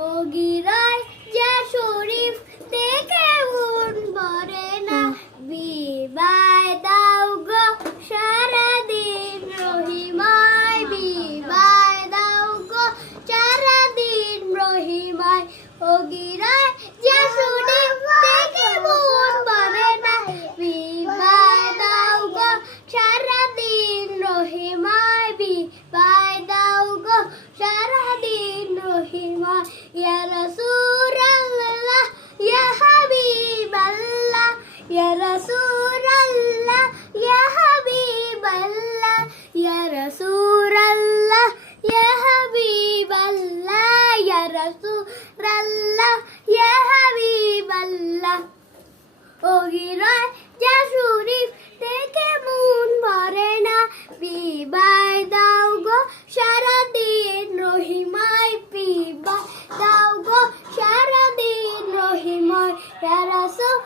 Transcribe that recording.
ও গিরায় যা শরীফ দেখে মন ভরে না বিবায় দাও গো সারাদিন রহিমায় বিবায় দাও গো সারাদিন রহিমায় ও গিরায় যা শরীফ দেখে মন ভরে না বিবায় দাও গো সারাদিন রহিমায় বিবায় দাও গো সারাদিন রহিমায় ইয়া রাসূলুল্লাহ ইয়া হাবিবাল্লাহ ইয়া রাসূলুল্লাহ ইয়া হাবিবাল্লাহ ইয়া রাসূলুল্লাহ ইয়া হাবিবাল্লাহ ইয়া রাসূলুল্লাহ ইয়া হাবিবাল্লাহ ও গিরায় যা শরীফ দেখে মন ভরে না বিবায় দাও গো সারাদিন রহিমায় বিবায় দাও গো সারাদিন রহিমায় ইয়া রাসূল